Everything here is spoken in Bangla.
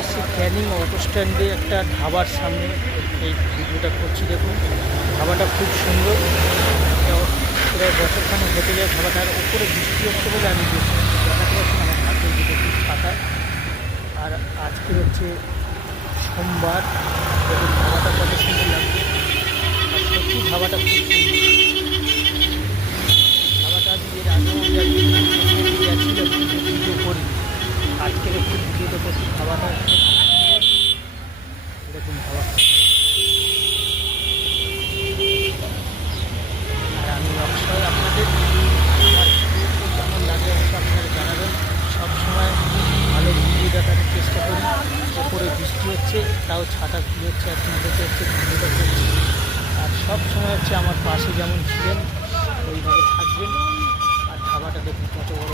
এসেছি ক্যানিং অটো স্ট্যান্ডে একটা ধাবার সামনে এই ভিডিওটা করছি। দেখুন ধাবাটা খুব সুন্দর, প্রায় বছরখানেক হেঁটে যায় ধাবাটার উপরে বৃষ্টি হচ্ছে বলে আমি দেখাতে পারছি না, আমার হাতের দিকে খুব ছাতা। আর আজকে হচ্ছে সোমবার, দেখুন ধাবাটা কত সুন্দর লাগছে। আর সত্যি ধাবাটা খুব সুন্দর। ধাবাটা এর আগেও গেছিলাম কিন্তু ভিডিও করি, আজকের একটু ভিডিওটা করছি। ধাবাটা দেখুন ধাবা, আর আমি অবশ্যই আপনাদের আমার ভিডিওগুলো কেমন লাগে অবশ্যই আপনারা জানাবেন। সবসময় ভালো ভিডিও দেখার চেষ্টা করি। ওপরে বৃষ্টি হচ্ছে তাও ছাতা কী হচ্ছে আপনাদের হচ্ছে ভিডিওটা করছি। আর সব সময় হচ্ছে আমার পাশে যেমন ছিলেন ওইভাবে থাকবেন। আর ধাবাটা দেখুন কত বড়।